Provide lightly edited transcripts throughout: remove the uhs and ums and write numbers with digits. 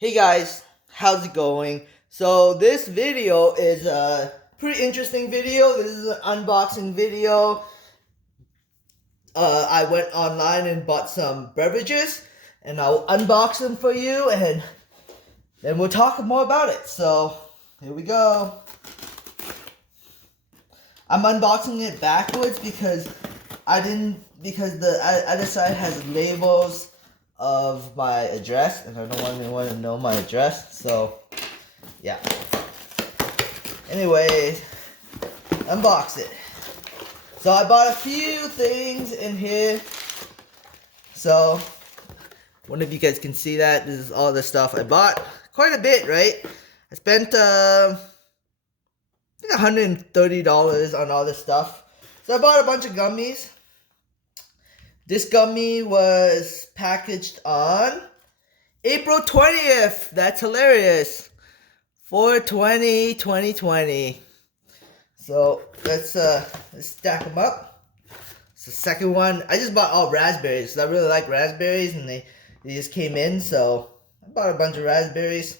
Hey guys, how's it going? So this video is a pretty interesting video. This is an unboxing video. I went online and bought some beverages and I'll unbox them for you and then we'll talk more about it. So here we go. I'm unboxing it backwards because the other side has labels of my address and I don't want anyone to know my address, so yeah. Anyway, unbox it. So I bought a few things in here. So one of you guys can see that this is all the stuff I bought. Quite a bit, right? I spent I think $130 on all this stuff. So I bought a bunch of gummies. This gummy was packaged on April 20th. That's hilarious. 4/20/2020. So let's stack them up. It's the second one. I just bought all raspberries because I really like raspberries and they just came in. So I bought a bunch of raspberries.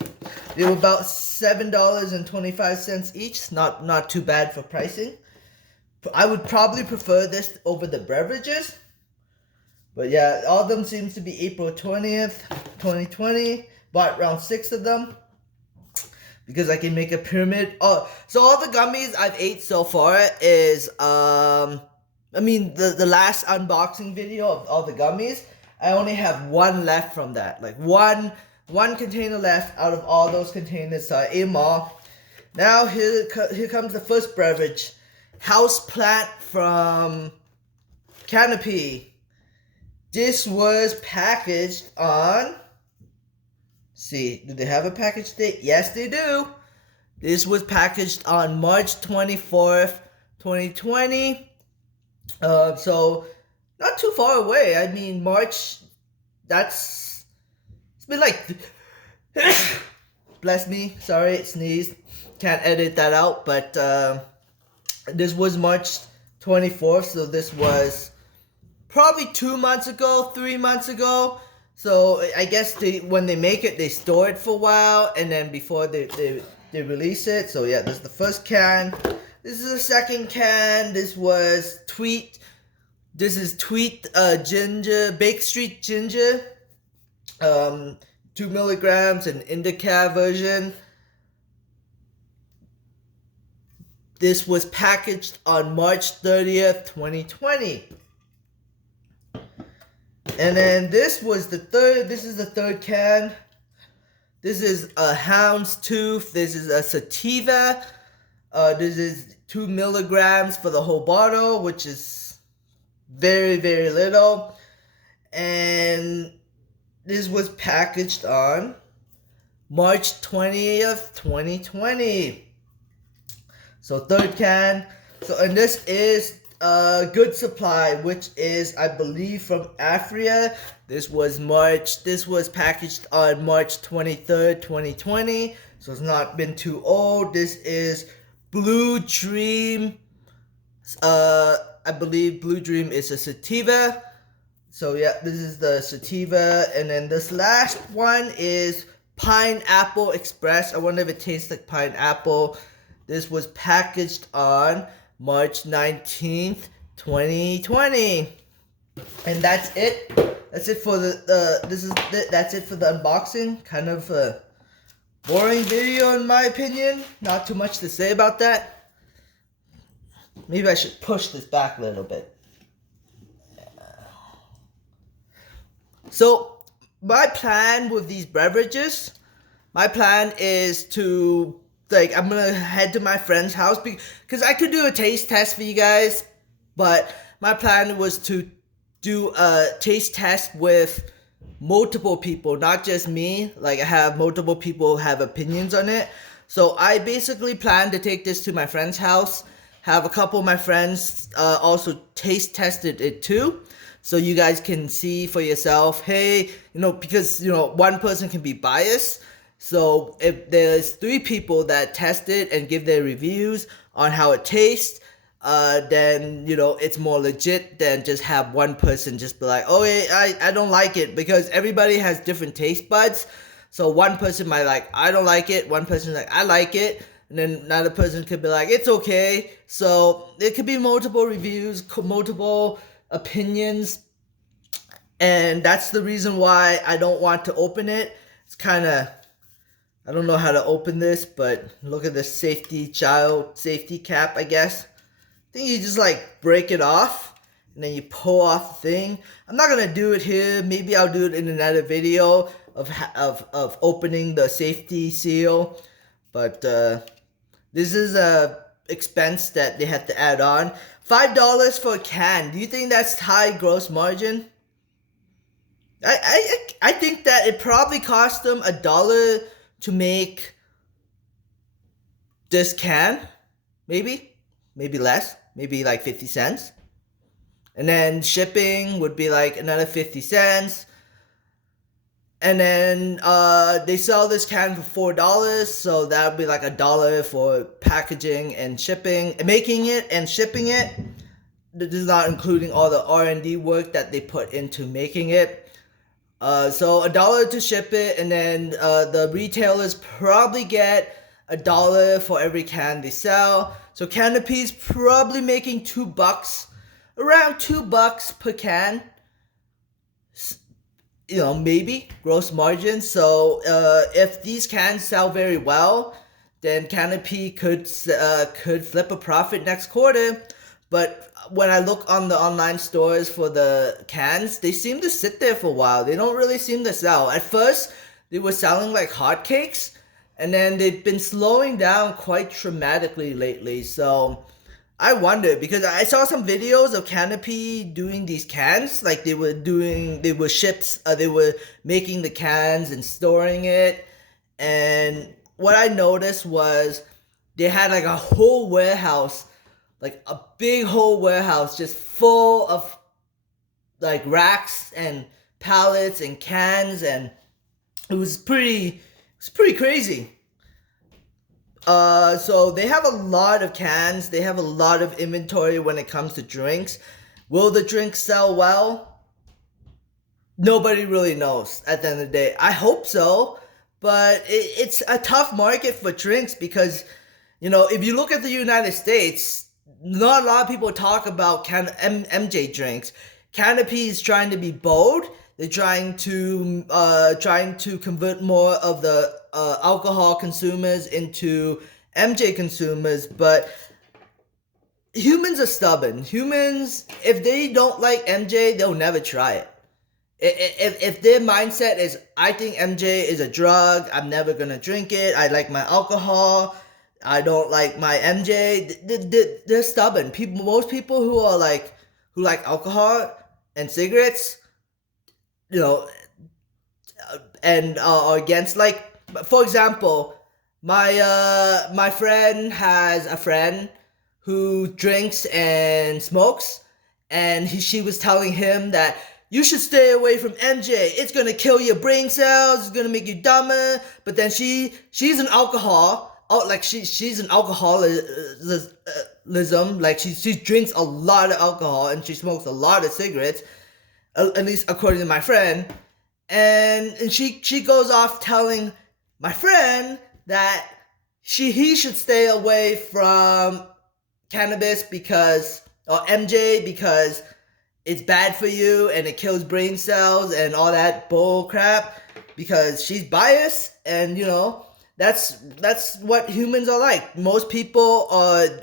They were about $7.25 each. Not too bad for pricing. I would probably prefer this over the beverages. But yeah, all of them seems to be April 20th, 2020. Bought around 6 of them because I can make a pyramid. Oh, so all the gummies I've ate so far is the last unboxing video of all the gummies, I only have one left from that. Like one container left out of all those containers, so I ate them all. Now here comes the first beverage. House plant from Canopy. This was packaged on, see, do they have a package date? Yes, they do. This was packaged on March 24th, 2020. So, not too far away. I mean, March, it's been like, bless me, sorry, sneezed. Can't edit that out, but this was March 24th, so this was probably 2 months ago, 3 months ago. So I guess when they make it, they store it for a while, and then before they release it. So yeah, this is the first can. This is the second can. This was Tweet. This is Tweet ginger, Bake Street ginger. 2 milligrams, an indica version. This was packaged on March 30th, 2020. And then this is the third can. This is a houndstooth. This is a sativa. This is 2 milligrams for the whole bottle, which is very, very little. And this was packaged on March 20th, 2020. So third can. So, and this is Good Supply, which is, I believe, from Aphria. This was packaged on March 23rd, 2020. So it's not been too old. This is Blue Dream. I believe Blue Dream is a sativa. So yeah, this is the sativa. And then this last one is Pineapple Express. I wonder if it tastes like pineapple. This was packaged on March 19th, 2020. And that's it. That's it for that's it for the unboxing. Kind of a boring video in my opinion. Not too much to say about that. Maybe I should push this back a little bit. So, my plan with these beverages, my plan is to, like, I'm gonna head to my friend's house because I could do a taste test for you guys, but my plan was to do a taste test with multiple people, not just me. Like, I have multiple people have opinions on it. So I basically plan to take this to my friend's house, have a couple of my friends also taste tested it too. So you guys can see for yourself, hey, because, one person can be biased. So if there's 3 people that test it and give their reviews on how it tastes, then, it's more legit than just have one person just be like, oh, I don't like it, because everybody has different taste buds. So one person might like, I don't like it. One person's like, I like it. And then another person could be like, it's okay. So there could be multiple reviews, multiple opinions. And that's the reason why I don't want to open it. It's kind of, I don't know how to open this, but look at this child safety cap, I guess. I think you just like break it off and then you pull off the thing. I'm not going to do it here. Maybe I'll do it in another video of opening the safety seal. But this is a expense that they have to add on. $5 for a can. Do you think that's high gross margin? I think that it probably cost them $1 to make this can. Maybe less. Maybe like 50 cents. And then shipping would be like another 50 cents. And then they sell this can for $4, so that would be like $1 for packaging and shipping, making it and shipping it. This is not including all the R&D work that they put into making it. So $1 to ship it, and then the retailers probably get $1 for every can they sell. So Canopy's probably making $2, around $2 per can. You know, maybe gross margin. So if these cans sell very well, then Canopy could flip a profit next quarter. But when I look on the online stores for the cans, they seem to sit there for a while. They don't really seem to sell. At first, they were selling like hotcakes, and then they've been slowing down quite dramatically lately. So I wonder, because I saw some videos of Canopy doing these cans, like they were making the cans and storing it. And what I noticed was they had like a whole warehouse, like a big whole warehouse just full of like racks and pallets and cans, and it was pretty crazy. So they have a lot of cans. They have a lot of inventory when it comes to drinks. Will the drinks sell well? Nobody really knows at the end of the day. I hope so, but it's a tough market for drinks because, you know, if you look at the United States, not a lot of people talk about MJ drinks. Canopy is trying to be bold. They're trying to convert more of the alcohol consumers into MJ consumers, but humans are stubborn. Humans, if they don't like MJ, they'll never try it. If their mindset is, I think MJ is a drug, I'm never gonna drink it, I like my alcohol, I don't like my MJ, they're stubborn. Most people who like alcohol and cigarettes, you know, and are against, like, for example, my friend has a friend who drinks and smokes, and she was telling him that you should stay away from MJ. It's gonna kill your brain cells. It's gonna make you dumber. But then she's an alcohol. Oh, like she's an alcoholism. Like she drinks a lot of alcohol and she smokes a lot of cigarettes. At least according to my friend. And she goes off telling my friend that he should stay away from cannabis or MJ because it's bad for you and it kills brain cells and all that bull crap, because she's biased. And you know, that's what humans are like. Most people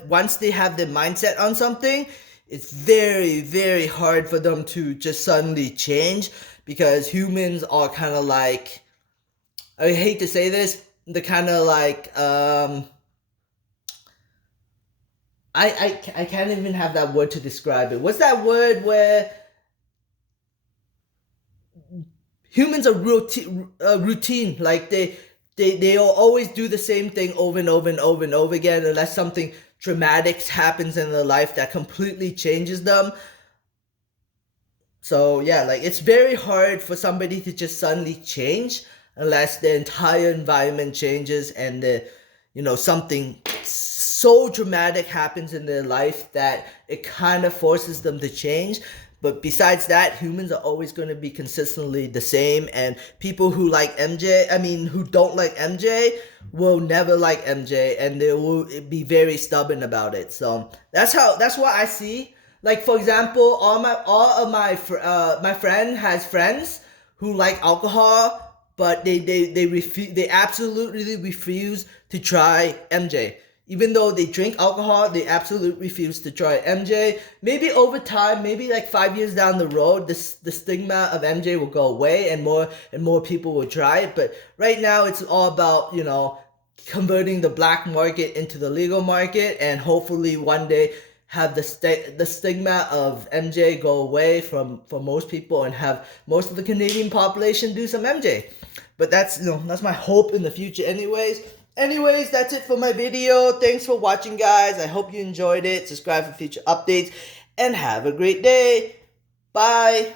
once they have their mindset on something, it's very, very hard for them to just suddenly change, because humans are kind of like, I hate to say this, they're kind of like, I can't even have that word to describe it. What's that word where humans are routine, like they always do the same thing over and over and over and over again, unless something dramatic happens in their life that completely changes them. So yeah, like it's very hard for somebody to just suddenly change unless the entire environment changes and something so dramatic happens in their life that it kind of forces them to change. But besides that, humans are always going to be consistently the same, and people who like MJ, who don't like MJ, will never like MJ, and they will be very stubborn about it. So that's what I see. Like, for example, all of my friend has friends who like alcohol, but they absolutely refuse to try MJ. Even though they drink alcohol, they absolutely refuse to try MJ. Maybe over time, maybe like 5 years down the road, the stigma of MJ will go away, and more people will try it. But right now, it's all about, converting the black market into the legal market, and hopefully one day have the stigma of MJ go away from most people, and have most of the Canadian population do some MJ. But that's my hope in the future anyways. That's it for my video. Thanks for watching, guys. I hope you enjoyed it. Subscribe for future updates, and have a great day. Bye.